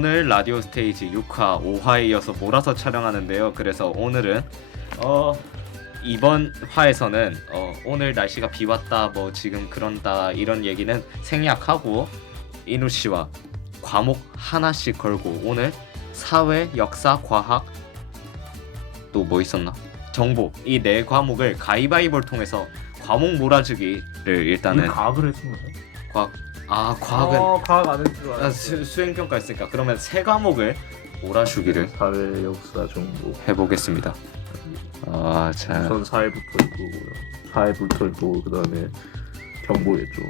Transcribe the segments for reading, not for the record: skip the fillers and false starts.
오늘 라디오 스테이지 6화, 5화에 이어서 몰아서 촬영하는데요. 그래서 오늘은 이번 화에서는 오늘 날씨가 비 왔다, 뭐 지금 그런다 이런 얘기는 생략하고 이누 씨와 과목 하나씩 걸고 오늘 사회, 역사, 과학 또 뭐 있었나? 정보 이 네 과목을 가위바위보를 통해서 과목 몰아주기를 일단은 과학을 했던 거죠? 과학은 과학 안 했을 줄 알았어요. 수행평가 했으니까 그러면 세 과목을 몰아주기를 사회, 역사, 정보. 해보겠습니다. 자, 전 사회부터 있고, 사회부터 있고 그다음에 정보였죠.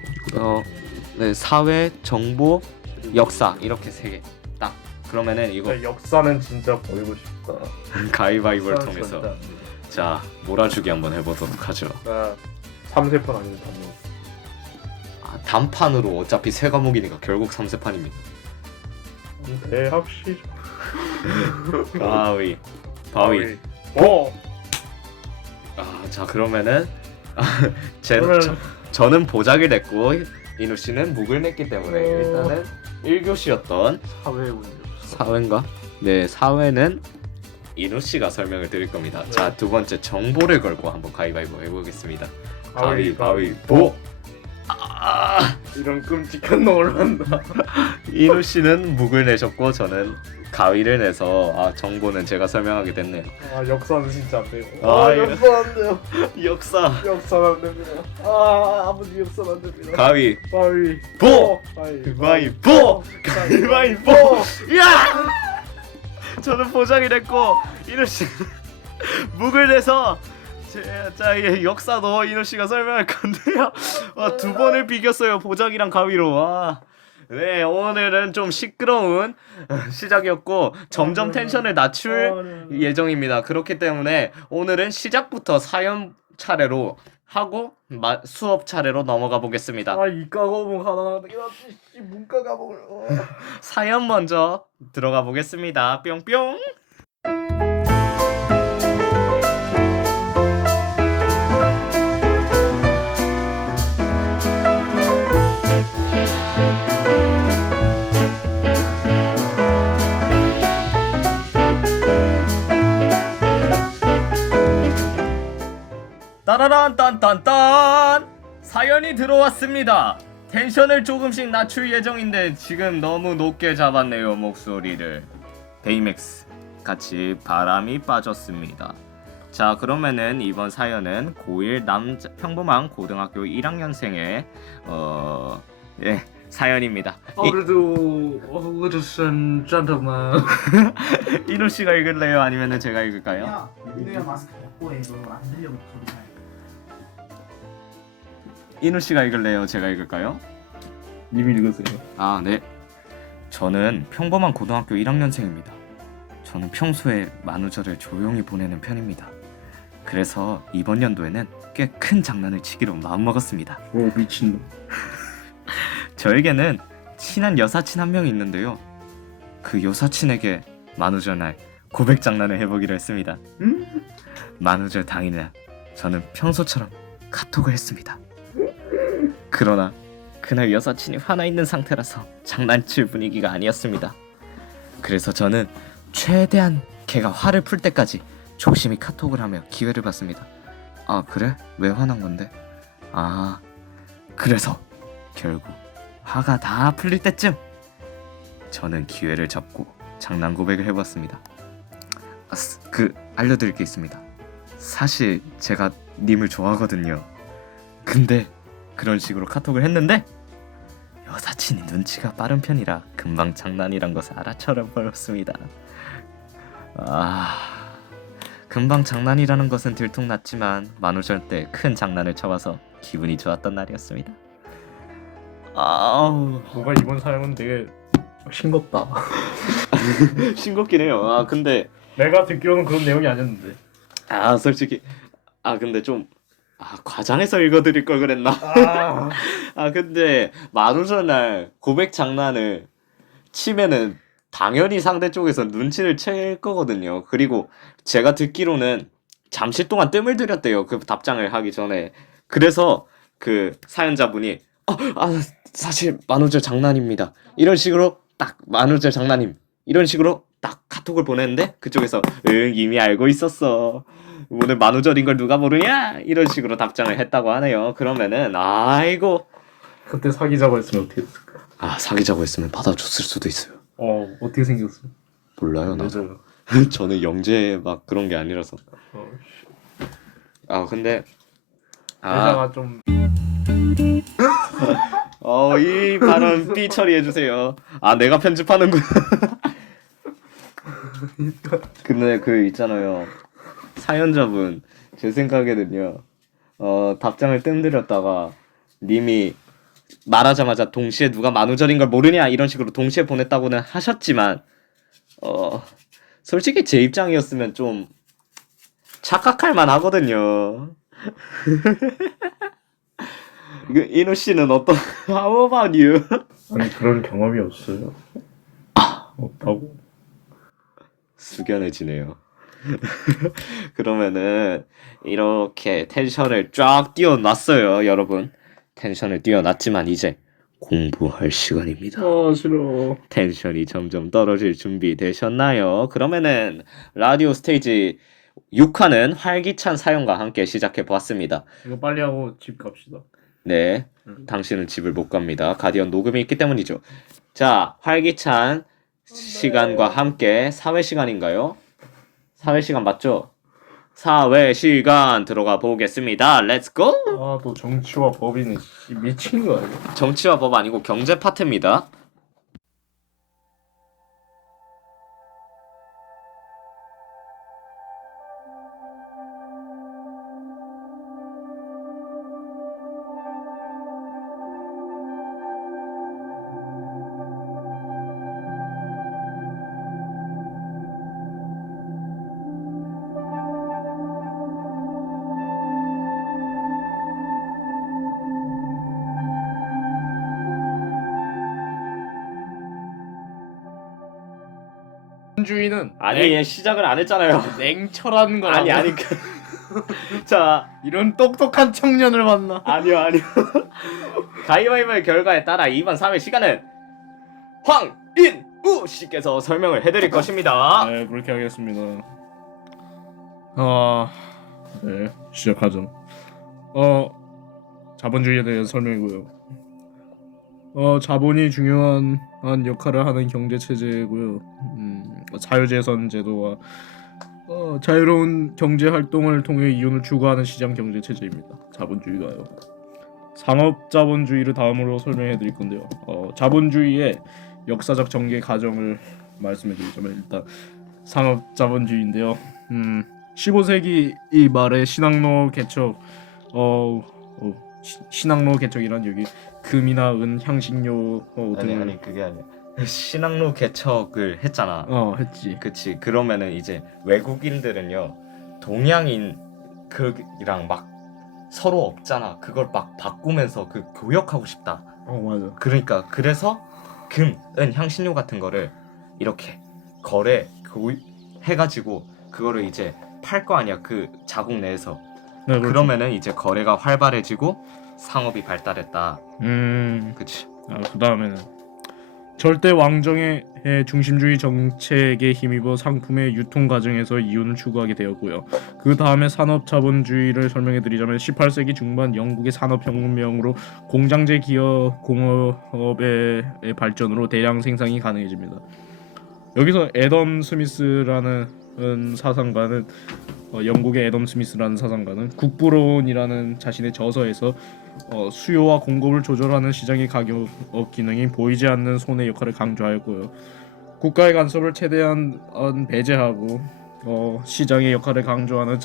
네, 사회, 정보, 역사 이렇게 세 개 딱. 그러면은 이거 역사는 진짜 버리고 싶다. 가위바위보를 역사는 통해서 절대 안 돼. 자 몰아주기 한번 해보도록 하죠. 나 3세판 아니면 단문. 단판으로 어차피 세 과목이니까 결국 3세판입니다. 대합시. 바위. 자 그러면은 저는 보자기를 냈고 이누 씨는 묵을 냈기 때문에 일단은 1교시였던 사회 문제. 사회인가? 네, 사회는 이누 씨가 설명을 드릴 겁니다. 네. 자, 두 번째 정보를 걸고 한번 가위바위보 해보겠습니다. 가위바위보. 이런 끔찍한 놈을 한다. 이누 씨는 묵을 내셨고 저는 가위를 내서 정보는 제가 설명하게 됐네요. 역사는 진짜 안 돼요. 역사 안 돼요. 역사 역사는 안 됩니다. 아버지 역사는 안 됩니다. 가위바위보. 야! 저는 보장이 됐고 이누 씨 묵을 내서 자 이게 역사도 이누 씨가 설명할 건데요. 두 번을 비겼어요. 보장이랑 가위로. 네, 오늘은 좀 시끄러운 시작이었고 점점 텐션을 낮출 예정입니다. 그렇기 때문에 오늘은 시작부터 사연 차례로 하고 수업 차례로 넘어가 보겠습니다. 이과 과목 하나 문과 과목을. 사연 먼저 들어가 보겠습니다. 뿅뿅. 따라란 딴딴딴 사연이 들어왔습니다. 텐션을 조금씩 낮출 예정인데 지금 너무 높게 잡았네요 목소리를. 베이맥스 같이 바람이 빠졌습니다. 자 그러면은 이번 사연은 고1 평범한 고등학교 1학년생의 사연입니다. 그래도 ladies and gentlemen. 이누 씨가 읽을래요? 아니면은 제가 읽을까요? 야, 민우야 마스크 벗고 해. 너 안 들려 목소리가. 이누 씨가 읽을래요? 제가 읽을까요? 님 읽으세요. 네. 저는 평범한 고등학교 1학년생입니다. 저는 평소에 만우절을 조용히 보내는 편입니다. 그래서 이번 연도에는 꽤 큰 장난을 치기로 마음먹었습니다. 오 미친놈. 저에게는 친한 여사친 한 명이 있는데요. 그 여사친에게 만우절 날 고백 장난을 해보기로 했습니다. 만우절 당일날 저는 평소처럼 카톡을 했습니다. 그러나 그날 여사친이 화나 있는 상태라서 장난칠 분위기가 아니었습니다. 그래서 저는 최대한 걔가 화를 풀 때까지 조심히 카톡을 하며 기회를 봤습니다. 그래? 왜 화난 건데? 그래서 결국 화가 다 풀릴 때쯤 저는 기회를 잡고 장난 고백을 해봤습니다. 알려드릴 게 있습니다. 사실 제가 님을 좋아하거든요. 근데 그런 식으로 카톡을 했는데 여사친이 눈치가 빠른 편이라 금방 장난이란 것을 알아차려 버렸습니다. 금방 장난이라는 것은 들통났지만 만우절 때 큰 장난을 쳐봐서 기분이 좋았던 날이었습니다. 뭔가 이번 사연은 되게 싱겁다. 싱겁긴 해요. 근데 내가 듣기로는 그런 내용이 아니었는데. 솔직히 근데 좀 과장해서 읽어드릴 걸 그랬나? 근데 만우절 날 고백 장난을 치면은 당연히 상대 쪽에서 눈치를 챌 거거든요. 그리고 제가 듣기로는 잠시 동안 뜸을 들였대요. 그 답장을 하기 전에. 그래서 그 사연자분이 사실 만우절 장난입니다. 이런 식으로 딱 만우절 장난임 이런 식으로 딱 카톡을 보냈는데 그쪽에서 응 이미 알고 있었어. 오늘 만우절인 걸 누가 모르냐? 이런 식으로 답장을 했다고 하네요. 그러면은 아이고 그때 사귀자고 했으면 어떻게 했을까? 아 사귀자고 했으면 받아줬을 수도 있어요. 어떻게 생겼어? 몰라요 나. 여자가. 저는 영재 막 그런 게 아니라서. 아 근데 여자가 좀 이 발언 삐 처리해 주세요. 아 내가 편집하는구나. 근데 그 있잖아요. 사연자분 제 생각에는요. 답장을 뜸들였다가 님이 말하자마자 동시에 누가 만우절인 걸 모르냐 이런 식으로 동시에 보냈다고는 하셨지만 솔직히 제 입장이었으면 좀 착각할 만하거든요. 이노 씨는 어떤 How about you? 아니 그런 경험이 없어요. 없다고? 숙연해지네요. 그러면은 이렇게 텐션을 쫙 띄워놨어요, 여러분. 텐션을 띄워놨지만 이제 공부할 시간입니다. 싫어. 텐션이 점점 떨어질 준비 되셨나요? 그러면은 라디오 스테이지 6화는 활기찬 사연과 함께 시작해 보았습니다. 이거 빨리 하고 집 갑시다. 네, 당신은 집을 못 갑니다. 가디언 녹음이 있기 때문이죠. 자, 활기찬 시간과 함께 사회 시간인가요? 사회 시간 맞죠? 사회 시간 들어가 보겠습니다. 렛츠 고! 또 정치와 법인은 미친 거 아니야? 정치와 법 아니고 경제 파트입니다. 주의는 아니, 얘 시작을 안 했잖아요. 냉철한 거라. 아니. 자, 이런 똑똑한 청년을 만나. 아니요. 가위바위보의 결과에 따라 이번 사회 시간은 황인우 씨께서 설명을 해드릴 것입니다. 네, 그렇게 하겠습니다. 네, 시작하죠. 자본주의에 대한 설명이고요. 자본이 중요한 역할을 하는 경제 체제고요. 자유재선 제도와 자유로운 경제 활동을 통해 이윤을 추구하는 시장 경제 체제입니다. 자본주의가요. 상업 자본주의를 다음으로 설명해 드릴 건데요. 자본주의의 역사적 전개 과정을 말씀해 드리자면 일단 상업 자본주의인데요. 15세기 이 말에 신항로 개척 신항로 개척이란 여기 금이나 은 향신료 등을 아니 그게 아니야. 신항로 개척을 했잖아. 했지. 그치. 그러면은 이제 외국인들은요 동양인 그랑 막 서로 없잖아. 그걸 막 바꾸면서 그 교역하고 싶다. 맞아. 그러니까 그래서 금, 은, 향신료 같은 거를 이렇게 거래 해가지고 그거를 이제 팔 거 아니야. 그 자국 내에서. 네, 그렇죠. 그러면은 이제 거래가 활발해지고 상업이 발달했다. 그치. 그 다음에는 절대 왕정의 중심주의 정책에 힘입어 상품의 유통 과정에서 이윤을 추구하게 되었고요. 그 다음에 산업 자본주의를 설명해드리자면 18세기 중반 영국의 산업혁명으로 공장제 기업 공업의 발전으로 대량 생산이 가능해집니다. 여기서 애덤 스미스라는 사상가는 영국의 애덤 스미스라는 사상가는 국부론이라는 자신의 저서에서 수요와 공급을 조절하는 시장의 가격 기능이 보이지 않는 손의 역할을 강조하였고요. 국가의 간섭을 최대한 배제하고 시장의 역할을 강조하는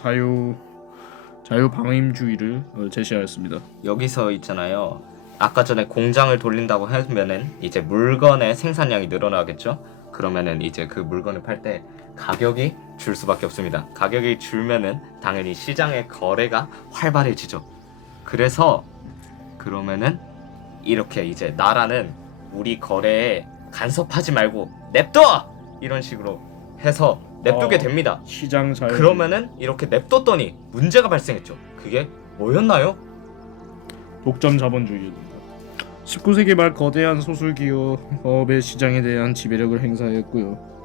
자유방임주의를 제시하였습니다. 여기서 있잖아요. 아까 전에 공장을 돌린다고 하면은 이제 물건의 생산량이 늘어나겠죠. 그러면은 이제 그 물건을 팔 때 가격이 줄 수밖에 없습니다. 가격이 줄면은 당연히 시장의 거래가 활발해지죠. 그래서 그러면은 이렇게 이제 나라는 우리 거래에 간섭하지 말고 냅둬! 이런 식으로 해서 냅두게 됩니다. 시장 자유. 그러면은 이렇게 냅뒀더니 문제가 발생했죠. 그게 뭐였나요? 독점 자본주의입니다. 19세기 말 거대한 소수 기업의 시장에 대한 지배력을 행사했고요.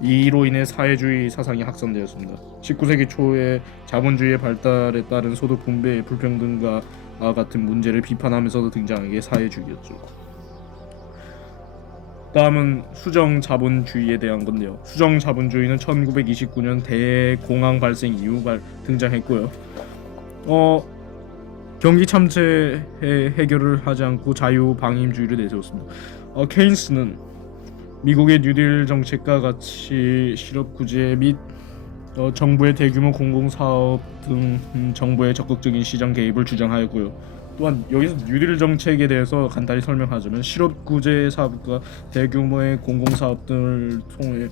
이로 인해 사회주의 사상이 확산되었습니다. 19세기 초에 자본주의의 발달에 따른 소득 분배의 불평등과 같은 문제를 비판하면서도 등장한 게 사회주의였죠. 다음은 수정 자본주의에 대한 건데요. 수정 자본주의는 1929년 대공황 발생 이후 등장했고요. 경기 침체의 해결을 하지 않고 자유 방임주의를 내세웠습니다. 케인스는 미국의 뉴딜 정책과 같이 실업 구제 및 정부의 대규모 공공사업 등 정부의 적극적인 시장 개입을 주장하였고요. 또한 여기서 뉴딜 정책에 대해서 간단히 설명하자면 실업 구제 사업과 대규모의 공공사업 등을 통해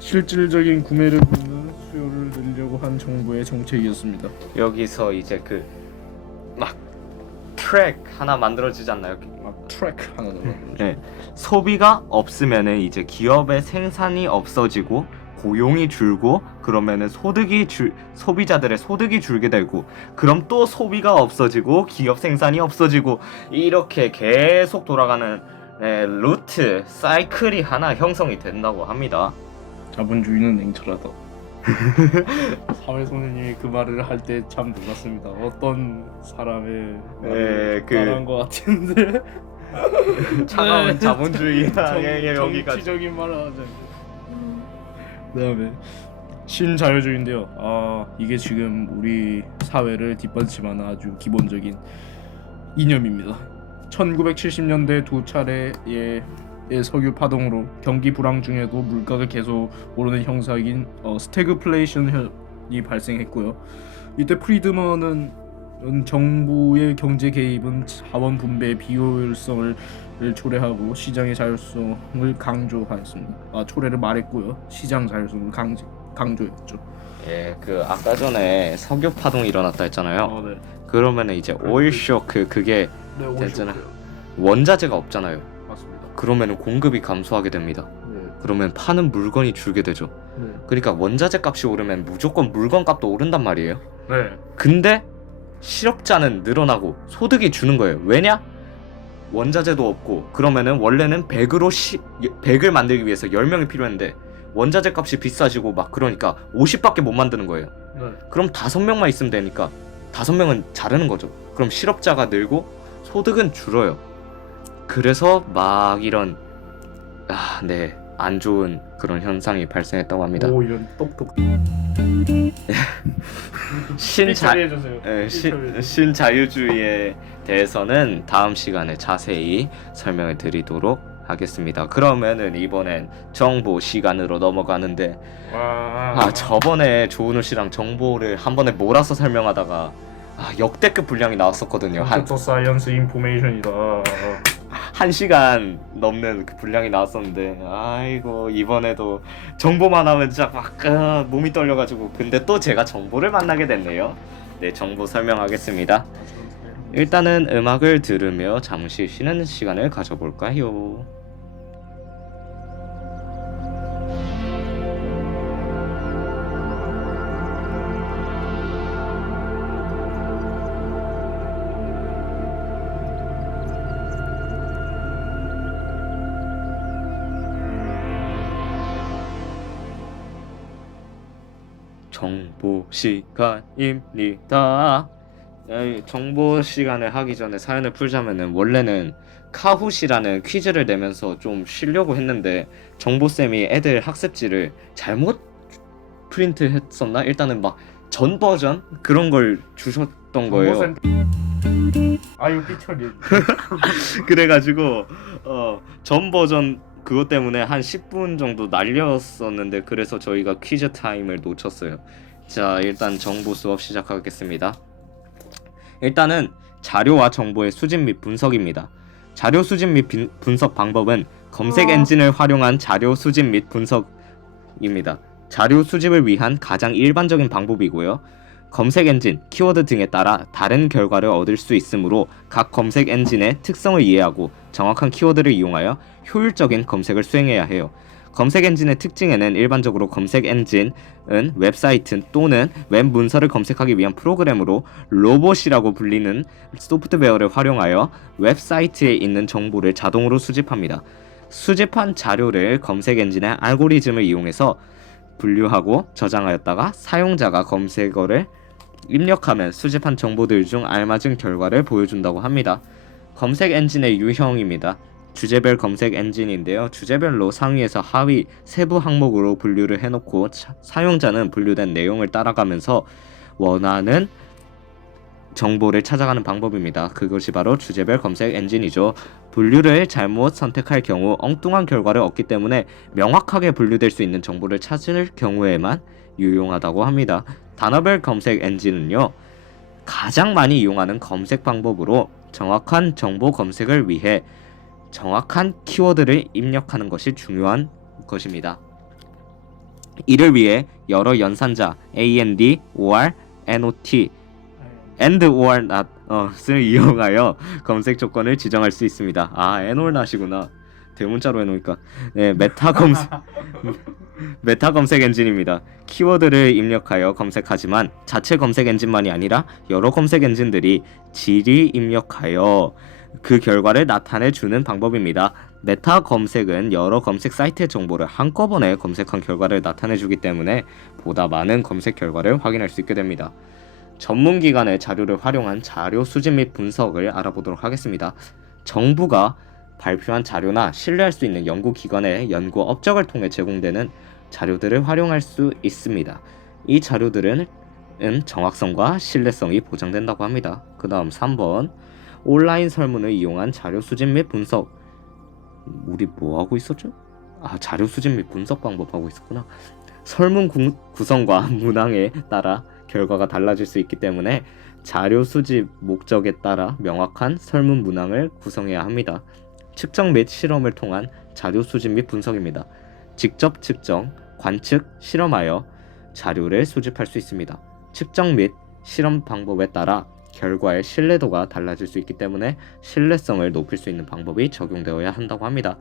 실질적인 구매를 돕는 수요를 늘리려고 한 정부의 정책이었습니다. 여기서 이제 그 막 트랙 하나 만들어지지 않나요? 막 트랙 하나 넣어. 네. 소비가 없으면은 이제 기업의 생산이 없어지고 고용이 줄고 그러면은 소비자들의 소득이 줄게 되고 그럼 또 소비가 없어지고 기업 생산이 없어지고 이렇게 계속 돌아가는 루트 사이클이 하나 형성이 된다고 합니다. 자본주의는 냉철하다. 사회 선생님이 그 말을 할 때 참 놀랐습니다. 어떤 사람의 말을 따라한 것 같은데 차가운 자본주의의 여기가 정치적인 말을 하자. 그다음에 신자유주의인데요. 이게 지금 우리 사회를 뒷받침하는 아주 기본적인 이념입니다. 1970년대 두 차례의 석유 파동으로 경기 불황 중에도 물가가 계속 오르는 현상인 스태그플레이션이 발생했고요. 이때 프리드먼은 정부의 경제 개입은 자원 분배의 비효율성을 초래하고 시장의 자율성을 강조하였습니다. 초래를 말했고요. 시장 자율성을 강조했죠. 예, 그 아까 전에 석유 파동이 일어났다 했잖아요. 네. 그러면은 이제 오일 쇼크 그게 네, 됐잖아요. 원자재가 없잖아요. 맞습니다. 그러면은 공급이 감소하게 됩니다. 네. 그러면 파는 물건이 줄게 되죠. 네. 그러니까 원자재 값이 오르면 무조건 물건 값도 오른단 말이에요. 네. 근데 실업자는 늘어나고 소득이 주는 거예요. 왜냐? 원자재도 없고 그러면은 원래는 100을 만들기 위해서 10명이 필요했는데 원자재 값이 비싸지고 막 그러니까 50밖에 못 만드는 거예요. 네. 그럼 5명만 있으면 되니까 5명은 자르는 거죠. 그럼 실업자가 늘고 소득은 줄어요. 그래서 막 이런 안 좋은 그런 현상이 발생했다고 합니다. 오, 이런 똑똑. 신자유주의에 대해서는 다음 시간에 자세히 설명을 드리도록 하겠습니다. 그러면은 이번엔 정보 시간으로 넘어가는데 저번에 조은우 씨랑 정보를 한 번에 몰아서 설명하다가 역대급 분량이 나왔었거든요. 컴퓨터 사이언스 인포메이션이다. 1시간 넘는 그 분량이 나왔었는데 아이고 이번에도 정보만 하면 진짜 막 몸이 떨려가지고 근데 또 제가 정보를 만나게 됐네요. 네, 정보 설명하겠습니다. 일단은 음악을 들으며 잠시 쉬는 시간을 가져볼까요? 정보 시간입니다. 정보 시간을 하기 전에 사연을 풀자면은 원래는 카훗이라는 퀴즈를 내면서 좀 쉬려고 했는데 정보쌤이 애들 학습지를 잘못 프린트했었나? 일단은 막 전 버전 그런 걸 주셨던 거예요. 아유 삐처리. 그래가지고 전 버전 그것 때문에 한 10분 정도 날렸었는데 그래서 저희가 퀴즈 타임을 놓쳤어요. 자, 일단 정보 수업 시작하겠습니다. 일단은 자료와 정보의 수집 및 분석입니다. 자료 수집 및 분석 방법은 검색 엔진을 활용한 자료 수집 및 분석입니다. 자료 수집을 위한 가장 일반적인 방법이고요. 검색 엔진, 키워드 등에 따라 다른 결과를 얻을 수 있으므로 각 검색 엔진의 특성을 이해하고 정확한 키워드를 이용하여 효율적인 검색을 수행해야 해요. 검색 엔진의 특징에는 일반적으로 검색 엔진은 웹사이트 또는 웹 문서를 검색하기 위한 프로그램으로 로봇이라고 불리는 소프트웨어를 활용하여 웹사이트에 있는 정보를 자동으로 수집합니다. 수집한 자료를 검색 엔진의 알고리즘을 이용해서 분류하고 저장하였다가 사용자가 검색어를 입력하면 수집한 정보들 중 알맞은 결과를 보여준다고 합니다. 검색 엔진의 유형입니다. 주제별 검색 엔진인데요. 주제별로 상위에서 하위 세부 항목으로 분류를 해놓고 사용자는 분류된 내용을 따라가면서 원하는 정보를 찾아가는 방법입니다. 그것이 바로 주제별 검색 엔진이죠. 분류를 잘못 선택할 경우 엉뚱한 결과를 얻기 때문에 명확하게 분류될 수 있는 정보를 찾을 경우에만 유용하다고 합니다. 단어별 검색 엔진은요, 가장 많이 이용하는 검색 방법으로 정확한 정보 검색을 위해 정확한 키워드를 입력하는 것이 중요한 것입니다. 이를 위해 여러 연산자 AND, OR, NOT, AND OR NOT을 이용하여 검색 조건을 지정할 수 있습니다. 아, NOR NOT이구나. 대문자로 해놓으니까. 네, 메타 검색 엔진입니다. 키워드를 입력하여 검색하지만 자체 검색 엔진만이 아니라 여러 검색 엔진들이 질이 입력하여 그 결과를 나타내주는 방법입니다. 메타 검색은 여러 검색 사이트의 정보를 한꺼번에 검색한 결과를 나타내주기 때문에 보다 많은 검색 결과를 확인할 수 있게 됩니다. 전문기관의 자료를 활용한 자료 수집 및 분석을 알아보도록 하겠습니다. 정부가 발표한 자료나 신뢰할 수 있는 연구기관의 연구 업적을 통해 제공되는 자료들을 활용할 수 있습니다. 이 자료들은 정확성과 신뢰성이 보장된다고 합니다. 그 다음 3번, 온라인 설문을 이용한 자료 수집 및 분석. 우리 뭐 하고 있었죠? 아, 자료 수집 및 분석 방법 하고 있었구나. 설문 구성과 문항에 따라 결과가 달라질 수 있기 때문에 자료 수집 목적에 따라 명확한 설문 문항을 구성해야 합니다. 측정 및 실험을 통한 자료 수집 및 분석입니다. 직접 측정, 관측, 실험하여 자료를 수집할 수 있습니다. 측정 및 실험 방법에 따라 결과의 신뢰도가 달라질 수 있기 때문에 신뢰성을 높일 수 있는 방법이 적용되어야 한다고 합니다.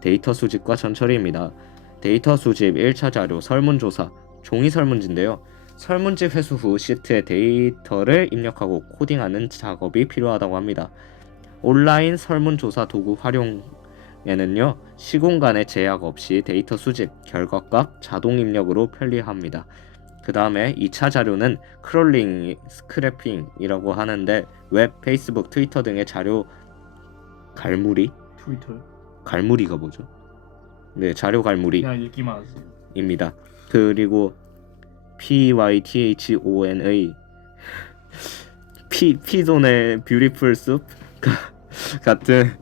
데이터 수집과 전처리입니다. 데이터 수집 1차 자료 설문조사, 종이 설문지인데요. 설문지 회수 후 시트에 데이터를 입력하고 코딩하는 작업이 필요하다고 합니다. 온라인 설문조사 도구 활용에는요, 시공간의 제약 없이 데이터 수집, 결과값 자동 입력으로 편리합니다. 그 다음에 2차 자료는 크롤링, 스크래핑이라고 하는데 웹, 페이스북, 트위터 등의 자료 갈무리? 트위터요? 갈무리가 뭐죠? 네, 자료 갈무리 그냥 읽기만 하세요. 입니다. 그리고 PYTHONA 피존의 뷰티풀 숲 같은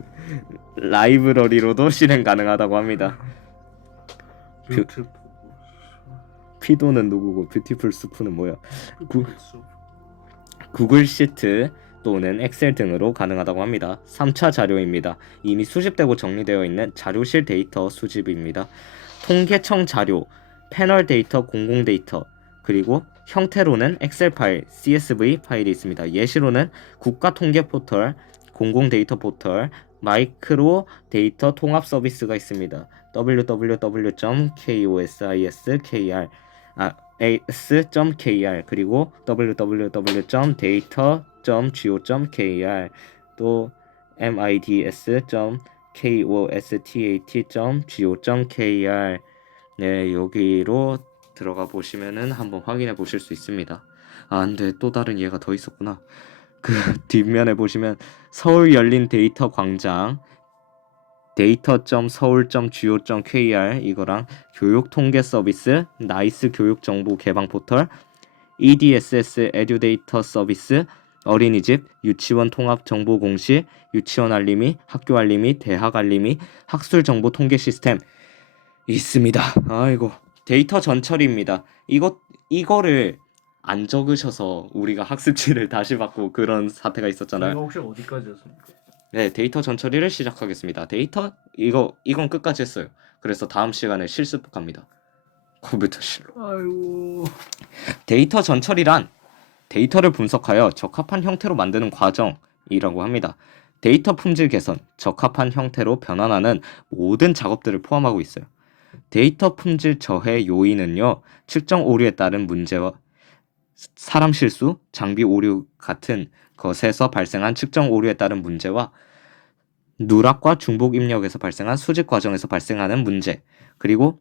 라이브러리로도 실행 가능하다고 합니다. 피도는 누구고 뷰티풀 숲은 뭐야? 구글 시트 또는 엑셀 등으로 가능하다고 합니다. 3차 자료입니다. 이미 수집되고 정리되어 있는 자료실 데이터 수집입니다. 통계청 자료, 패널 데이터, 공공 데이터, 그리고 형태로는 엑셀 파일, CSV 파일이 있습니다. 예시로는 국가 통계 포털, 공공 데이터 포털, 마이크로 데이터 통합 서비스가 있습니다. www.kosiskr 그리고 www.data.go.kr 또 mids.kostat.go.kr 네, 여기로 들어가 보시면은 한번 확인해 보실 수 있습니다. 아, 근데 또 다른 예가 더 있었구나. 그 뒷면에 보시면 서울 열린 데이터 광장 data.seoul.go.kr 이거랑 교육 통계 서비스 나이스 교육 정보 개방 포털 EDSS 에듀데이터 서비스 어린이집 유치원 통합 정보 공시 유치원 알림이 학교 알림이 대학 알림이 학술 정보 통계 시스템 있습니다. 아이고, 데이터 전처리입니다. 이거를 안 적으셔서 우리가 학습지를 다시 받고 그런 사태가 있었잖아요. 이거 혹시 어디까지였습니까? 네, 데이터 전처리를 시작하겠습니다. 이건 끝까지 했어요. 그래서 다음 시간에 실습 갑니다. 컴퓨터 실로. 아이고. 데이터 전처리란 데이터를 분석하여 적합한 형태로 만드는 과정이라고 합니다. 데이터 품질 개선, 적합한 형태로 변환하는 모든 작업들을 포함하고 있어요. 데이터 품질 저해 요인은요. 측정 오류에 따른 문제와 사람 실수, 장비 오류 같은 것에서 발생한 측정 오류에 따른 문제와 누락과 중복 입력에서 발생한 수집 과정에서 발생하는 문제, 그리고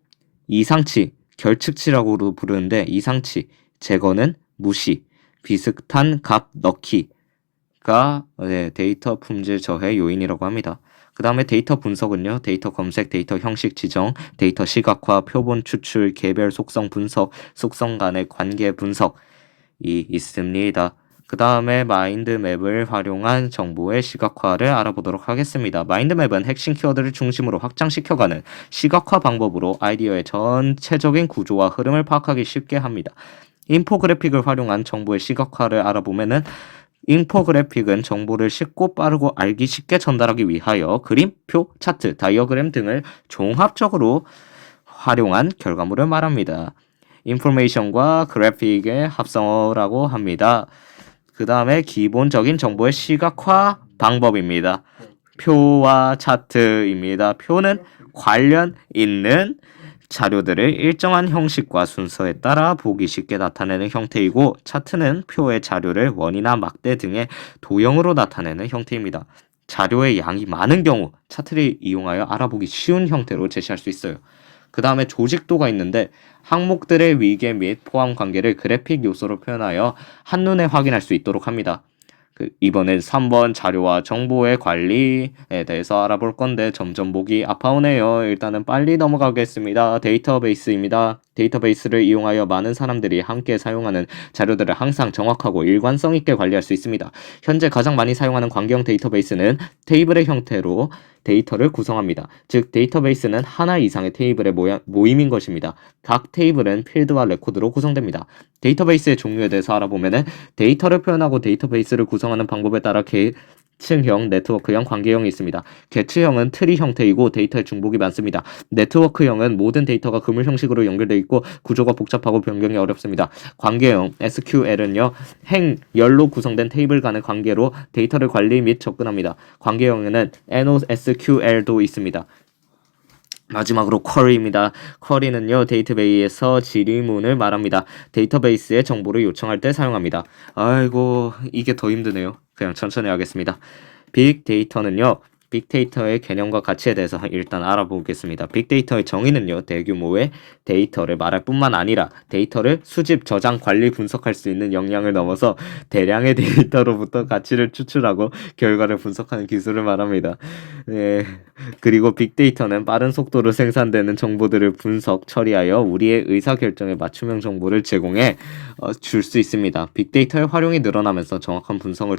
이상치, 결측치라고도 부르는데 이상치, 제거는 무시, 비슷한 값 넣기가 데이터 품질 저해 요인이라고 합니다. 그 다음에 데이터 분석은요. 데이터 검색, 데이터 형식 지정, 데이터 시각화, 표본 추출, 개별 속성 분석, 속성 간의 관계 분석이 있습니다. 그 다음에 마인드맵을 활용한 정보의 시각화를 알아보도록 하겠습니다. 마인드맵은 핵심 키워드를 중심으로 확장시켜가는 시각화 방법으로 아이디어의 전체적인 구조와 흐름을 파악하기 쉽게 합니다. 인포그래픽을 활용한 정보의 시각화를 알아보면은 인포그래픽은 정보를 쉽고 빠르고 알기 쉽게 전달하기 위하여 그림, 표, 차트, 다이어그램 등을 종합적으로 활용한 결과물을 말합니다. 인포메이션과 그래픽의 합성어라고 합니다. 그 다음에 기본적인 정보의 시각화 방법입니다. 표와 차트입니다. 표는 관련 있는 자료들을 일정한 형식과 순서에 따라 보기 쉽게 나타내는 형태이고 차트는 표의 자료를 원이나 막대 등의 도형으로 나타내는 형태입니다. 자료의 양이 많은 경우 차트를 이용하여 알아보기 쉬운 형태로 제시할 수 있어요. 그 다음에 조직도가 있는데 항목들의 위계 및 포함 관계를 그래픽 요소로 표현하여 한눈에 확인할 수 있도록 합니다. 이번엔 3번 자료와 정보의 관리에 대해서 알아볼 건데 점점 목이 아파오네요. 일단은 빨리 넘어가겠습니다. 데이터베이스입니다. 데이터베이스를 이용하여 많은 사람들이 함께 사용하는 자료들을 항상 정확하고 일관성 있게 관리할 수 있습니다. 현재 가장 많이 사용하는 관계형 데이터베이스는 테이블의 형태로 데이터를 구성합니다. 즉 데이터베이스는 하나 이상의 테이블의 모임인 것입니다. 각 테이블은 필드와 레코드로 구성됩니다. 데이터베이스의 종류에 대해서 알아보면은 데이터를 표현하고 데이터베이스를 구성하는 방법에 따라 계층형, 네트워크형, 관계형이 있습니다. 계층형은 트리 형태이고 데이터의 중복이 많습니다. 네트워크형은 모든 데이터가 그물 형식으로 연결되어 있고 구조가 복잡하고 변경이 어렵습니다. 관계형, SQL은요. 행열로 구성된 테이블 간의 관계로 데이터를 관리 및 접근합니다. 관계형에는 NoSQL도 있습니다. 마지막으로 쿼리입니다. 쿼리는요 데이터베이스에서 질의문을 말합니다. 데이터베이스에 정보를 요청할 때 사용합니다. 아이고 이게 더 힘드네요. 그냥 천천히 하겠습니다. 빅데이터는요 빅데이터의 개념과 가치에 대해서 일단 알아보겠습니다. 빅데이터의 정의는요 대규모의 데이터를 말할 뿐만 아니라 데이터를 수집, 저장, 관리, 분석할 수 있는 역량을 넘어서 대량의 데이터로부터 가치를 추출하고 결과를 분석하는 기술을 말합니다. 네. 그리고 빅데이터는 빠른 속도로 생산되는 정보들을 분석, 처리하여 우리의 의사결정에 맞춤형 정보를 제공해 줄 수 있습니다. 빅데이터의 활용이 늘어나면서 정확한 분석을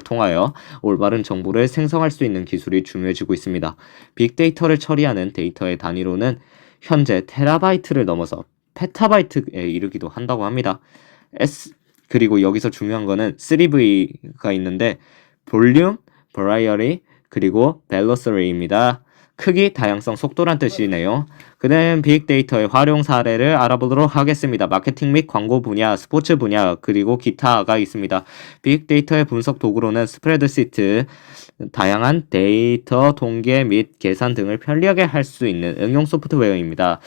통하여 올바른 정보를 생성할 수 있는 기술이 중요해지고 있습니다. 빅데이터를 처리하는 데이터의 단위로는 현재 테라바이트를 넘어서 페타바이트에 이르기도 한다고 합니다. 그리고 여기서 중요한 거는 3V가 있는데 볼륨, 버라이어리, 그리고 벨로서리입니다. 크기, 다양성, 속도란 뜻이네요. 그다음 빅데이터의 활용 사례를 알아보도록 하겠습니다. 마케팅 및 광고 분야, 스포츠 분야, 그리고 기타가 있습니다. 빅데이터의 분석 도구로는 스프레드시트, 다양한 데이터 통계 및 계산 등을 편리하게 할 수 있는 응용 소프트웨어입니다.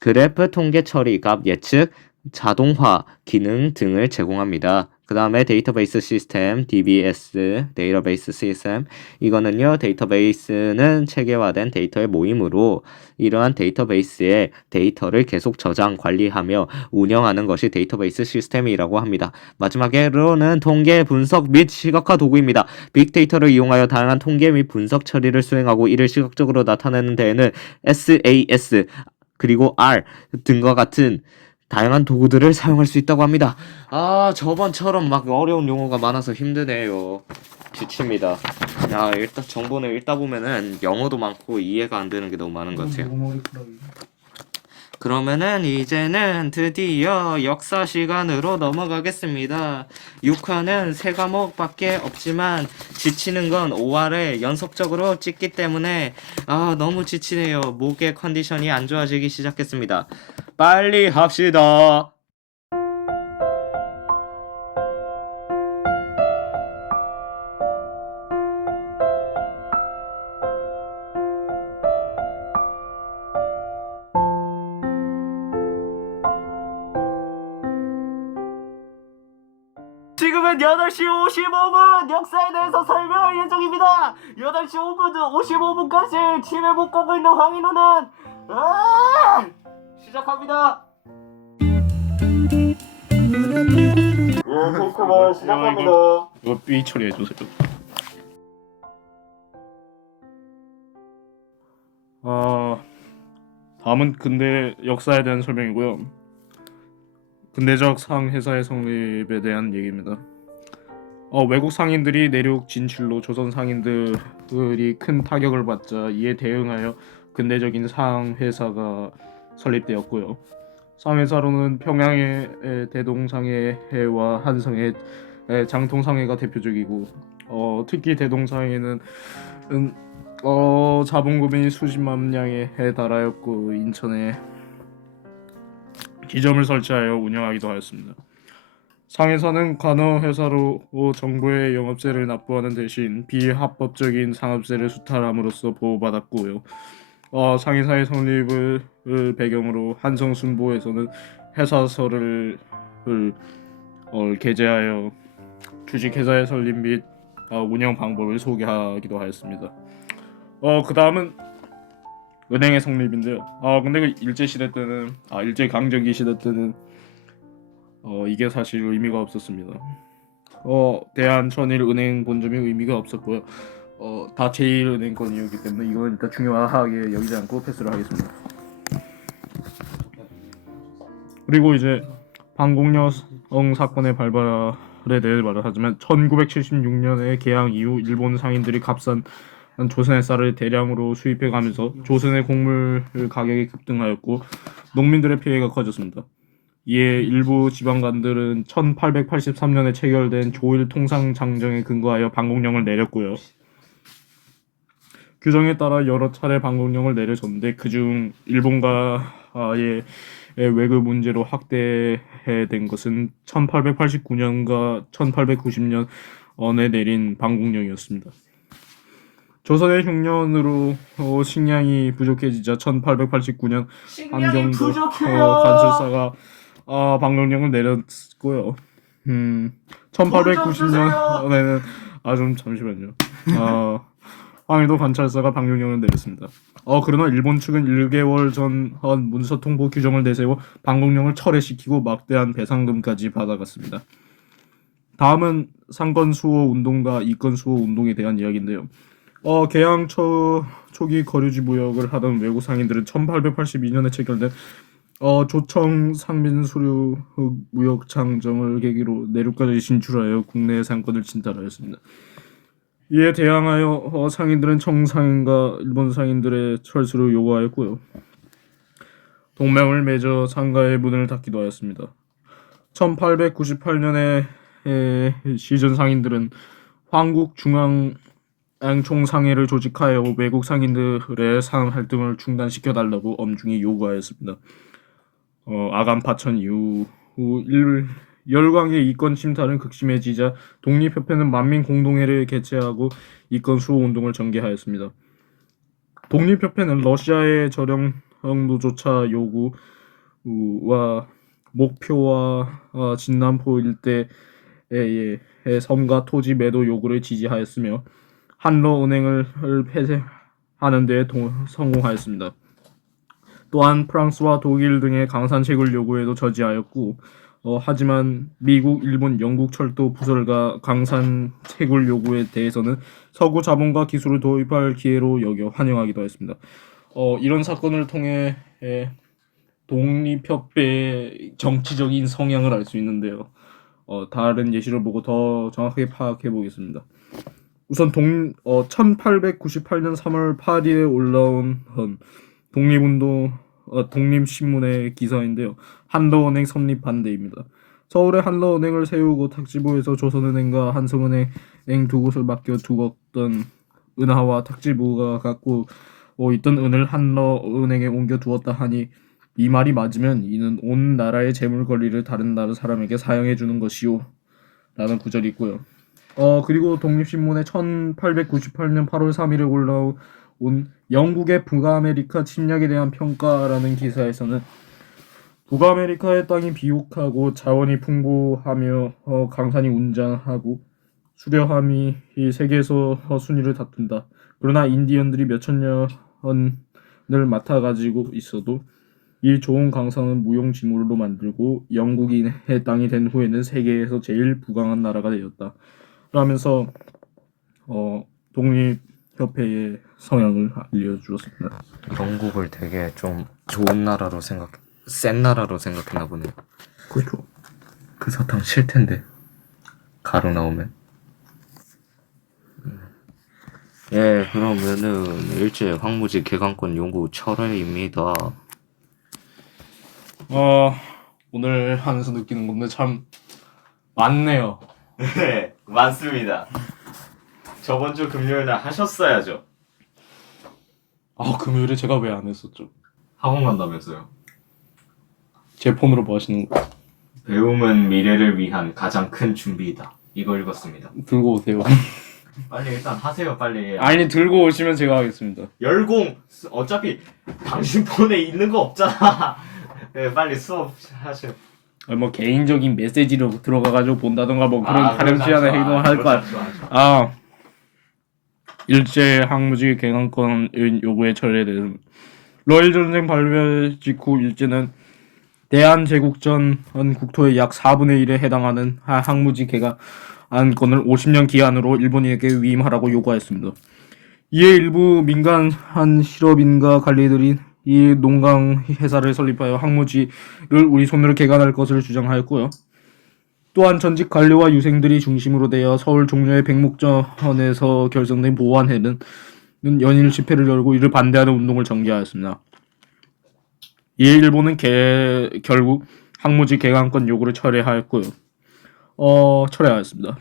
그래프 통계 처리, 값 예측, 자동화 기능 등을 제공합니다. 그 다음에 데이터베이스 시스템, DBS, 데이터베이스 시스템. 이거는요, 데이터베이스는 체계화된 데이터의 모임으로 이러한 데이터베이스에 데이터를 계속 저장, 관리하며 운영하는 것이 데이터베이스 시스템이라고 합니다. 마지막으로는 통계, 분석 및 시각화 도구입니다. 빅데이터를 이용하여 다양한 통계 및 분석 처리를 수행하고 이를 시각적으로 나타내는 데에는 SAS, 그리고 R 등과 같은 다양한 도구들을 사용할 수 있다고 합니다. 아, 저번처럼 막 어려운 용어가 많아서 힘드네요. 지칩니다. 야, 일단 정보는 읽다 보면은 영어도 많고 이해가 안 되는 게 너무 많은 것 같아요. 그러면은 이제는 드디어 역사 시간으로 넘어가겠습니다. 6화는 3과목밖에 없지만 지치는 건 5화를 연속적으로 찍기 때문에 너무 지치네요. 목의 컨디션이 안 좋아지기 시작했습니다. 빨리 합시다. 지금은 8시 55분 역사에 대해서 설명할 예정입니다. 8시 55분까지 집에 못 가고 있는 황인호는 시작합니다. 테이크만 시작합니다. 이거 삐 처리해 주세요. 다음은 근대 역사에 대한 설명이고요. 근대적 상회사의 성립에 대한 얘기입니다. 외국 상인들이 내륙 진출로 조선 상인들이 큰 타격을 받자 이에 대응하여 근대적인 상회사가 설립되었고요. 상회사로는 평양의 대동상회와 한성의 장통상회가 대표적이고 특히 대동상회는 자본금이 수십만 량에 달하였고 인천에 지점을 설치하여 운영하기도 하였습니다. 상회사는 관어회사로 정부의 영업세를 납부하는 대신 비합법적인 상업세를 수탈함으로써 보호받았고요. 상회사의 성립을 배경으로 한성순보에서는 회사설을 게재하여 주식회사의 설립 및 운영 방법을 소개하기도 하였습니다. 그 다음은 은행의 성립인데요. 근데 그 일제시대 때는 일제강점기 시대 때는 이게 사실 의미가 없었습니다. 대한천일은행 본점이 의미가 없었고요. 다 제1은행권이었기 때문에 이건 일단 중요하게 여기지 않고 패스를 하겠습니다. 그리고 이제 방공여성 사건의 발발에 대해 말을 하자면 1976년에 개항 이후 일본 상인들이 값싼 조선의 쌀을 대량으로 수입해가면서 조선의 곡물 가격이 급등하였고 농민들의 피해가 커졌습니다. 이에 일부 지방관들은 1883년에 체결된 조일 통상장정에 근거하여 방공령을 내렸고요. 규정에 따라 여러 차례 방공령을 내려졌는데 그중 일본과의 외교 문제로 확대된 것은 1889년과 1890년에 내린 방공령이었습니다. 조선의 흉년으로 식량이 부족해지자 1889년 한경도 간술사가 방공령을 내렸고요. 1890년에는 잠시만요. 황해도 관찰사가 방공령을 내렸습니다. 그러나 일본 측은 1개월 전 문서 통보 규정을 내세워 방공령을 철회시키고 막대한 배상금까지 받아갔습니다. 다음은 상권 수호 운동과 이권 수호 운동에 대한 이야기인데요. 개항 초기 거류지 무역을 하던 외국 상인들은 1882년에 체결된 조청 상민수류 무역 장정을 계기로 내륙까지 진출하여 국내 상권을 침탈하였습니다. 이에 대항하여 상인들은 청상인과 일본 상인들의 철수를 요구하였고요. 동맹을 맺어 상가의 문을 닫기도 하였습니다. 1898년에 시전 상인들은 황국중앙총상회를 조직하여 외국 상인들의 상업 활동을 중단시켜달라고 엄중히 요구하였습니다. 아간 파천 이후 열강의 이권 침탈은 극심해지자 독립협회는 만민공동회를 개최하고 이권 수호 운동을 전개하였습니다. 독립협회는 러시아의 저령노조차 요구와 목표와 진남포 일대의 섬과 토지 매도 요구를 지지하였으며 한러은행을 폐쇄하는 데 성공하였습니다. 또한 프랑스와 독일 등의 강산채굴 요구에도 저지하였고 하지만 미국, 일본, 영국 철도 부설가 강산채굴 요구에 대해서는 서구 자본과 기술을 도입할 기회로 여겨 환영하기도 했습니다. 이런 사건을 통해 독립협회의 정치적인 성향을 알 수 있는데요. 다른 예시를 보고 더 정확하게 파악해 보겠습니다. 우선 1898년 3월 8일에 올라온 독립운동 독립신문의 기사인데요. 한러은행 설립 반대입니다. 서울에 한러은행을 세우고 탁지부에서 조선은행과 한성은행 두 곳을 맡겨 두었던 은하와 탁지부가 갖고 있던 은을 한러은행에 옮겨 두었다 하니 이 말이 맞으면 이는 온 나라의 재물 권리를 다른 나라 사람에게 사용해 주는 것이요 라는 구절이 있고요. 그리고 독립신문의 1898년 8월 3일에 올라온 영국의 북아메리카 침략에 대한 평가라는 기사에서는 북아메리카의 땅이 비옥하고 자원이 풍부하며 강산이 웅장하고 수려함이 이 세계에서 순위를 다툰다. 그러나 인디언들이 몇천 년을 맡아가지고 있어도 이 좋은 강산은 무용지물로 만들고 영국인의 땅이 된 후에는 세계에서 제일 부강한 나라가 되었다. 라면서 독립협회의 성향을 알려주었습니다. 영국을 되게 좀 좋은 나라로 센 나라로 생각했나 보네요. 그렇죠. 그 사탕 싫텐데 가루 나오면. 예, 그러면은 일제 황무지 개강권 연구 철회입니다. 오늘 하면서 느끼는 건데 참 많네요. 네, 많습니다. 저번 주 금요일 날 하셨어야죠. 금요일에 제가 왜 안 했었죠? 학원 간다면서요. 제 폰으로 뭐 하시는 거 배움은 미래를 위한 가장 큰 준비이다. 이거 읽었습니다. 들고 오세요. 빨리 일단 하세요, 빨리. 아니 들고 오시면 제가 하겠습니다. 열공 어차피 당신 폰에 있는 거 없잖아. 네, 빨리 수업 하세요. 뭐 개인적인 메시지로 들어가가지고 본다던가 뭐 그런 가렴시하는 행동을 할 거야. 일제 항무지 개강권 요구의 철회에 대해서 러일 전쟁 발발 직후 일제는 대한제국전 국토의 약 4분의 1에 해당하는 항무지 개강권을 50년 기한으로 일본인에게 위임하라고 요구하였습니다. 이에 일부 민간한 실업인과 관리들이 이 농강 회사를 설립하여 항무지를 우리 손으로 개간할 것을 주장하였고요. 또한 전직 관료와 유생들이 중심으로 되어 서울 종로의 백목전에서 결성된 보완회는 연일 집회를 열고 이를 반대하는 운동을 전개하였습니다. 이에 일본은 결국 항무지 개강권 요구를 철회하였고요. 철회하였습니다.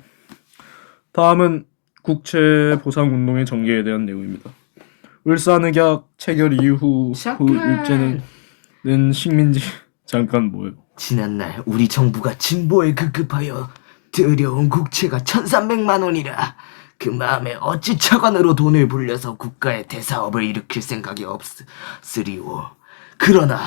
다음은 국채 보상 운동의 전개에 대한 내용입니다. 을사늑약 체결 이후 일제는 식민지 잠깐 뭐예요? 지난날 우리 정부가 진보에 급급하여 들여온 국채가 1300만 원이라 그 마음에 어찌 차관으로 돈을 불려서 국가의 대사업을 일으킬 생각이 없으리오. 그러나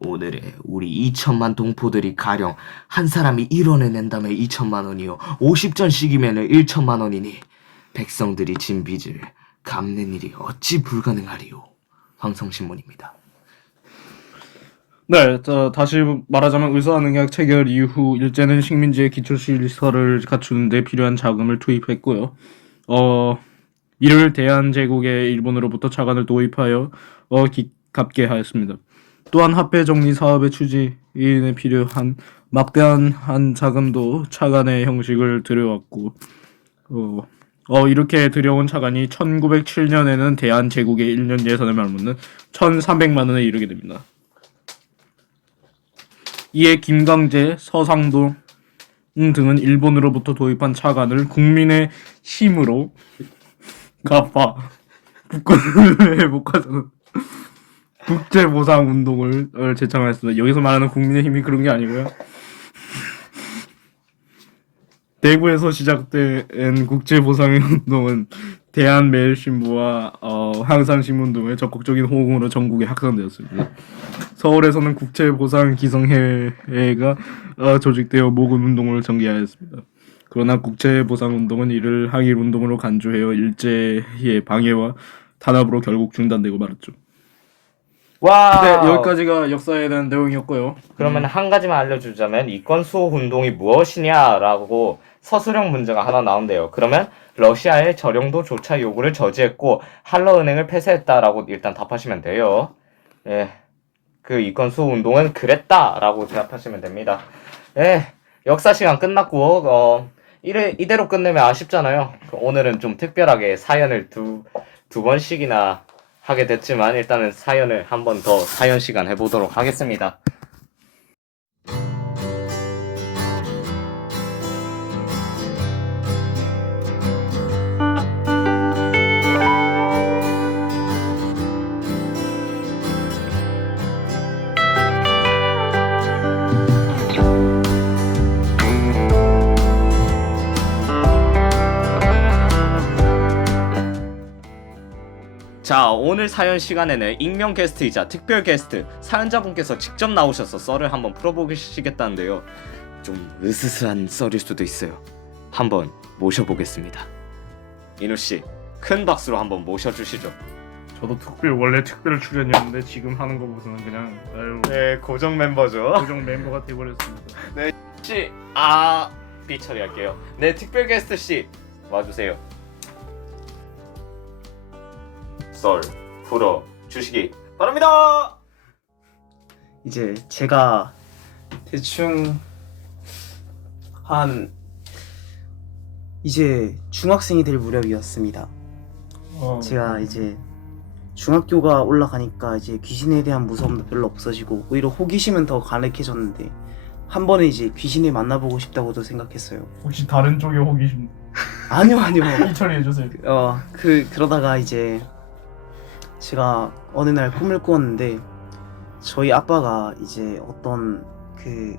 오늘의 우리 2천만 동포들이 가령 한 사람이 1원을 낸다면 2천만 원이요 50전씩이면 1천만 원이니 백성들이 진 빚을 갚는 일이 어찌 불가능하리오. 황성신문입니다. 네, 다시 말하자면 을사늑약 체결 이후 일제는 식민지의 기초시설을 갖추는 데 필요한 자금을 투입했고요. 이를 대한제국의 일본으로부터 차관을 도입하여 갚게 하였습니다. 또한 합배 정리 사업의 추진에 필요한 막대한 자금도 차관의 형식을 들여왔고 이렇게 들여온 차관이 1907년에는 대한제국의 1년 예산을 말묻는 1,300만 원에 이르게 됩니다. 이에 김강재, 서상도 등은 일본으로부터 도입한 차관을 국민의 힘으로 갚아 국권을 회복하자는 국제보상운동을 제창하였습니다. 여기서 말하는 국민의 힘이 그런 게 아니고요. 대구에서 시작된 국제보상운동은 대한매일신보와 항상신문 등의 적극적인 호응으로 전국에 확산되었습니다. 서울에서는 국제보상기성회가 조직되어 모금운동을 전개하였습니다. 그러나 국제보상운동은 이를 항일운동으로 간주하여 일제의 방해와 탄압으로 결국 중단되고 말았죠. 와. 네, 여기까지가 역사에 대한 내용이었고요. 그러면 한 가지만 알려주자면 이권 수호 운동이 무엇이냐라고 서술형 문제가 하나 나온대요. 그러면 러시아의 저령도 조차 요구를 저지했고 한러은행을 폐쇄했다라고 일단 답하시면 돼요. 예, 그 이권 수호 운동은 그랬다라고 대답하시면 됩니다. 예, 역사 시간 끝났고 이대로 끝내면 아쉽잖아요. 오늘은 좀 특별하게 사연을 두 번씩이나 하게 됐지만 일단은 사연을 한 번 더 사연 시간 해보도록 하겠습니다. 자, 오늘 사연 시간에는 익명 게스트이자 특별 게스트 사연자분께서 직접 나오셔서 썰을 한번 풀어보시겠다는데요. 좀 으스스한 썰일 수도 있어요. 한번 모셔보겠습니다. 이누씨, 큰 박수로 한번 모셔주시죠. 저도 원래 특별 출연이었는데 지금 하는 거 보고서는 그냥 아유 네, 고정 멤버죠. 고정 멤버가 돼버렸습니다. 씨, B 처리할게요. 네, 특별 게스트 씨 와주세요. 썰 풀어 주시기 바랍니다. 이제 제가 대충 한 이제 중학생이 될 무렵이었습니다. 제가 이제 중학교가 올라가니까 이제 귀신에 대한 무서움도 별로 없어지고 오히려 호기심은 더 가득해졌는데 한 번에 이제 귀신을 만나보고 싶다고도 생각했어요. 혹시 다른 쪽에 호기심 아니요. 처리해주세요. 그러다가 이제 제가 어느 날 꿈을 꾸었는데 저희 아빠가 이제 어떤 그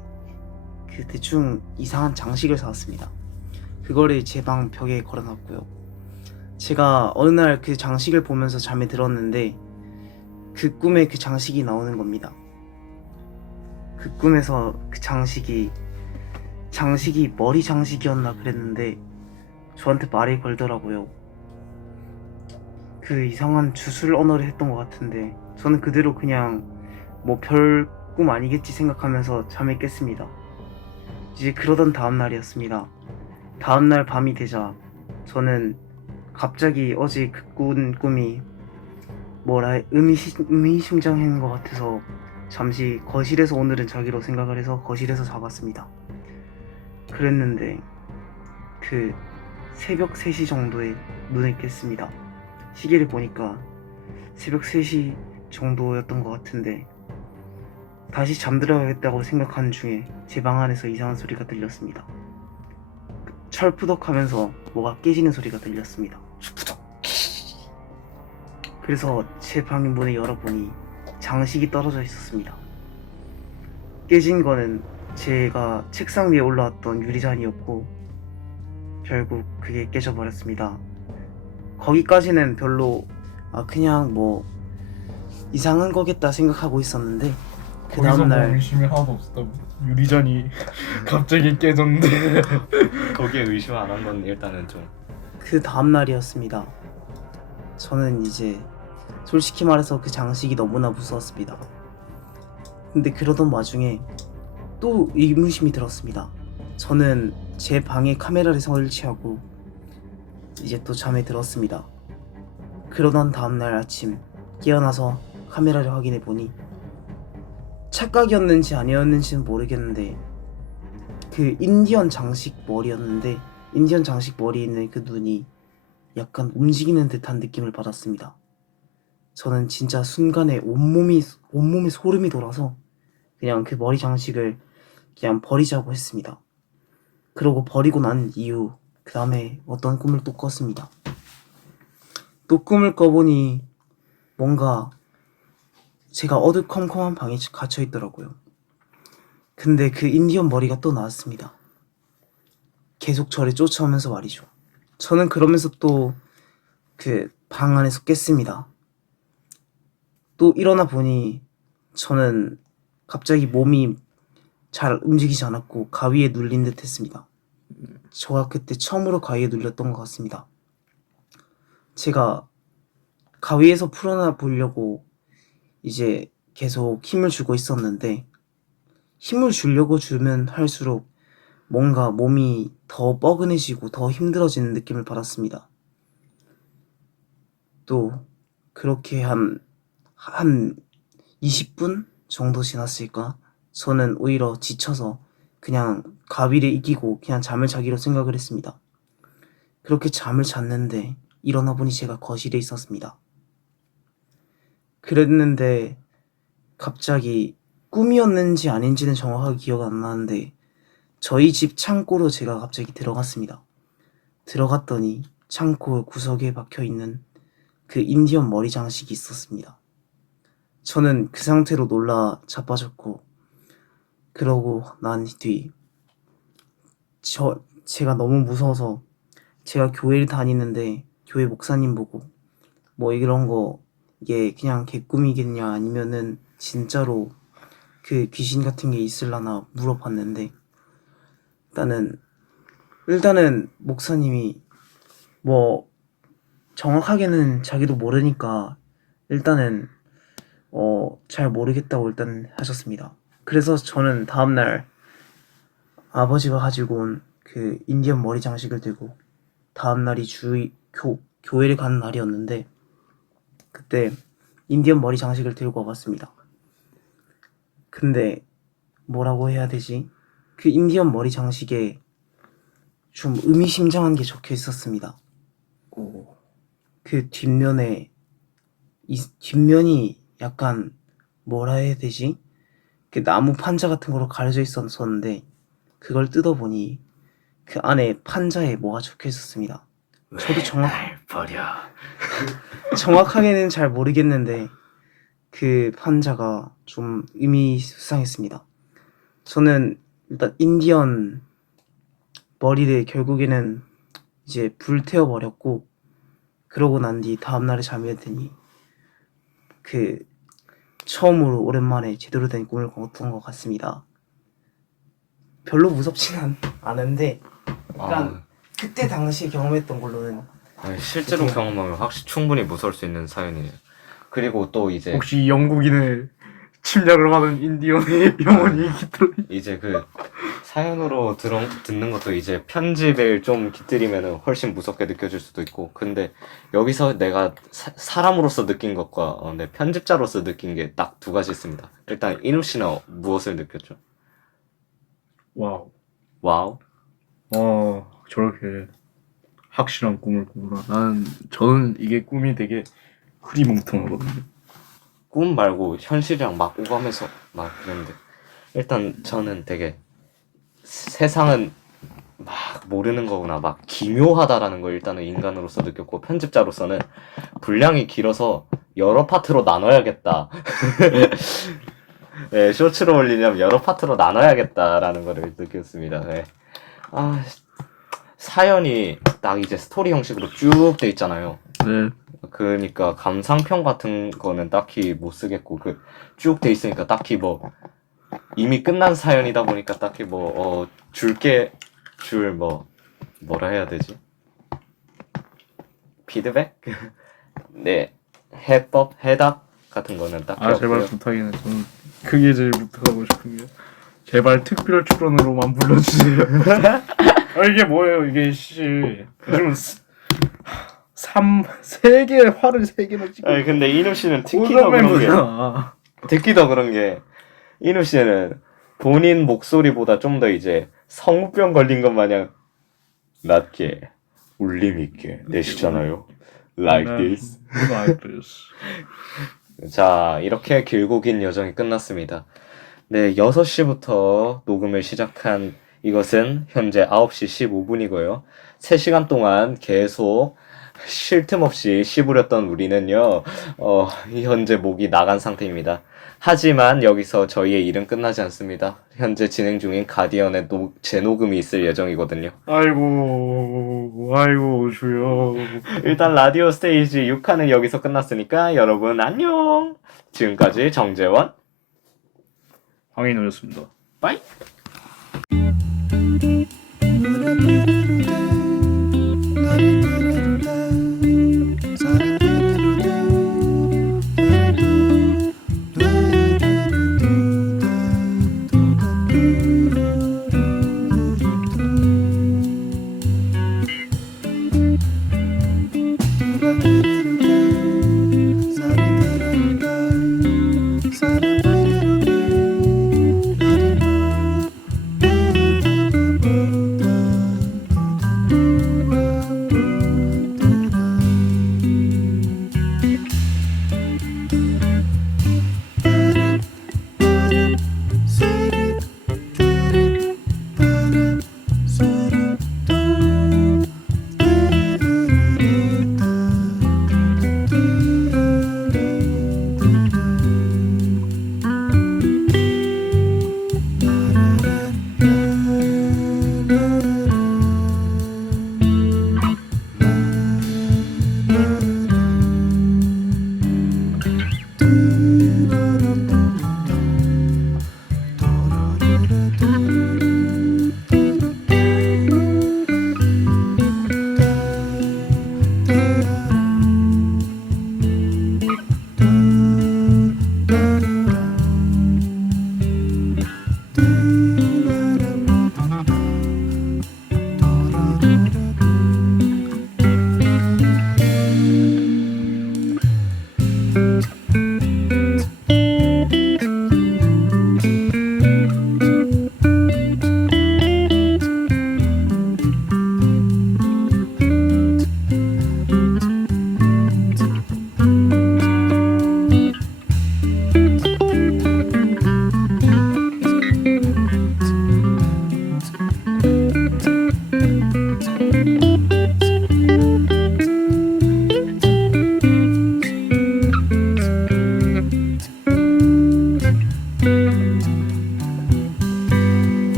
대충 이상한 장식을 사왔습니다. 그거를 제 방 벽에 걸어놨고요. 제가 어느 날 그 장식을 보면서 잠에 들었는데 그 꿈에 그 장식이 나오는 겁니다. 그 꿈에서 그 장식이 머리 장식이었나 그랬는데 저한테 말이 걸더라고요. 그 이상한 주술 언어를 했던 것 같은데 저는 그대로 그냥 뭐 별 꿈 아니겠지 생각하면서 잠에 깼습니다. 이제 그러던 다음 날이었습니다. 다음 날 밤이 되자 저는 갑자기 어제 그 꾼 꿈이 의미심장한 것 같아서 잠시 거실에서 오늘은 자기로 생각을 해서 거실에서 자봤습니다. 그랬는데 그 새벽 3시 정도에 눈을 깼습니다. 시계를 보니까 새벽 3시 정도였던 것 같은데 다시 잠들어야겠다고 생각하는 중에 제 방 안에서 이상한 소리가 들렸습니다. 철푸덕 하면서 뭐가 깨지는 소리가 들렸습니다. 그래서 제 방 문을 열어보니 장식이 떨어져 있었습니다. 깨진 거는 제가 책상 위에 올라왔던 유리잔이었고 결국 그게 깨져버렸습니다. 거기까지는 별로 그냥 뭐 이상한 거겠다 생각하고 있었는데 그 다음날 의심이 하나도 없었다고. 유리잔이 갑자기 깨졌는데 거기에 의심 안 한 건 일단은 좀 그 다음날이었습니다. 저는 이제 솔직히 말해서 그 장식이 너무나 무서웠습니다. 근데 그러던 와중에 또 의문심이 들었습니다. 저는 제 방에 카메라를 설치하고 이제 또 잠에 들었습니다. 그러던 다음날 아침 깨어나서 카메라를 확인해 보니 착각이었는지 아니었는지는 모르겠는데 그 인디언 장식 머리였는데 인디언 장식 머리에 있는 그 눈이 약간 움직이는 듯한 느낌을 받았습니다. 저는 진짜 순간에 온몸에 소름이 돌아서 그냥 그 머리 장식을 그냥 버리자고 했습니다. 그러고 버리고 난 이후 그 다음에 어떤 꿈을 또 꿨습니다. 또 꿈을 꿔보니 뭔가 제가 어두컴컴한 방에 갇혀 있더라고요. 근데 그 인디언 머리가 또 나왔습니다. 계속 저를 쫓아오면서 말이죠. 저는 그러면서 또 그 방 안에서 깼습니다. 또 일어나 보니 저는 갑자기 몸이 잘 움직이지 않았고 가위에 눌린 듯 했습니다. 저가 그때 처음으로 가위에 눌렸던 것 같습니다. 제가 가위에서 풀어나 보려고 이제 계속 힘을 주고 있었는데 힘을 주려고 주면 할수록 뭔가 몸이 더 뻐근해지고 더 힘들어지는 느낌을 받았습니다. 또 그렇게 한 20분 정도 지났을까? 저는 오히려 지쳐서 그냥 가위를 이기고 그냥 잠을 자기로 생각을 했습니다. 그렇게 잠을 잤는데 일어나 보니 제가 거실에 있었습니다. 그랬는데 갑자기 꿈이었는지 아닌지는 정확하게 기억 안 나는데 저희 집 창고로 제가 갑자기 들어갔습니다. 들어갔더니 창고 구석에 박혀있는 그 인디언 머리 장식이 있었습니다. 저는 그 상태로 놀라 자빠졌고 그러고 난 뒤 제가 너무 무서워서 제가 교회를 다니는데 교회 목사님 보고 뭐 이런 거 이게 그냥 개꿈이겠냐 아니면은 진짜로 그 귀신 같은 게 있을라나 물어봤는데 일단은 목사님이 뭐 정확하게는 자기도 모르니까 일단은 잘 모르겠다고 일단 하셨습니다. 그래서 저는 다음날 아버지가 가지고 온 그 인디언 머리 장식을 들고 다음날이 교회를 가는 날이었는데 그때 인디언 머리 장식을 들고 와봤습니다. 근데 뭐라고 해야 되지? 그 인디언 머리 장식에 좀 의미심장한 게 적혀 있었습니다. 그 뒷면에 뒷면이 약간 뭐라 해야 되지? 그 나무 판자 같은 거로 가려져 있었는데 그걸 뜯어보니 그 안에 판자에 뭐가 적혀 있었습니다. 저도 정확하게는 잘 모르겠는데 그 판자가 좀 의미수상했습니다. 저는 일단 인디언 머리를 결국에는 이제 불태워버렸고 그러고 난 뒤 다음날에 잠이 드니 그 처음으로 오랜만에 제대로 된 꿈을 꿨던 것 같습니다. 별로 무섭지는 않은데 약간 그때 당시에 경험했던 걸로는 실제로 경험하면 확실히 충분히 무서울 수 있는 사연이에요. 그리고 또 이제 혹시 영국인의 침략을 받은 인디언의 영혼이 이제 그 사연으로 듣는 것도 이제 편집을 좀 깃들이면 훨씬 무섭게 느껴질 수도 있고, 근데 여기서 내가 사람으로서 느낀 것과 내 편집자로서 느낀 게 딱 두 가지 있습니다. 일단 이누 씨는 무엇을 느꼈죠? 와우. 저렇게 확실한 꿈을 꾸구나. 저는 이게 꿈이 되게 흐리멍텅하거든요. 꿈 말고 현실이랑 막 오가면서 막 그랬는데, 일단 저는 되게 세상은 막 모르는 거구나, 막 기묘하다라는 걸 일단은 인간으로서 느꼈고, 편집자로서는 분량이 길어서 여러 파트로 나눠야겠다. 네, 쇼츠로 올리려면 여러 파트로 나눠야겠다라는 거를 느꼈습니다. 네. 사연이 딱 이제 스토리 형식으로 쭉 돼 있잖아요. 네. 그러니까 감상평 같은 거는 딱히 못 쓰겠고, 그 쭉 돼 있으니까 딱히 뭐 이미 끝난 사연이다 보니까 딱히 뭐 뭐라 해야 되지? 피드백? 네, 해답 같은 거는 딱히 제발 없고요. 부탁이네. 저는 그게 제일 부탁하고 싶은 게 제발 특별 출연으로만 불러주세요. 이게 뭐예요? 이게 요즘 3개의 화를 3개나 찍고. 아니 근데 이누 씨는 특히 더 그런 게 이누 씨는 본인 목소리보다 좀 더 이제 성우병 걸린 것 마냥 낮게 울림 있게 내시잖아요. Like this. 자, 이렇게 길고 긴 여정이 끝났습니다. 네, 6시부터 녹음을 시작한 이것은 현재 9시 15분이고요. 3시간 동안 계속 쉴 틈 없이 씹으렸던 우리는요, 현재 목이 나간 상태입니다. 하지만 여기서 저희의 일은 끝나지 않습니다. 현재 진행 중인 가디언의 재녹음이 있을 예정이거든요. 아이고 주여. 일단 라디오 스테이지 6화는 여기서 끝났으니까 여러분 안녕. 지금까지 정재원 황인호였습니다. 빠이.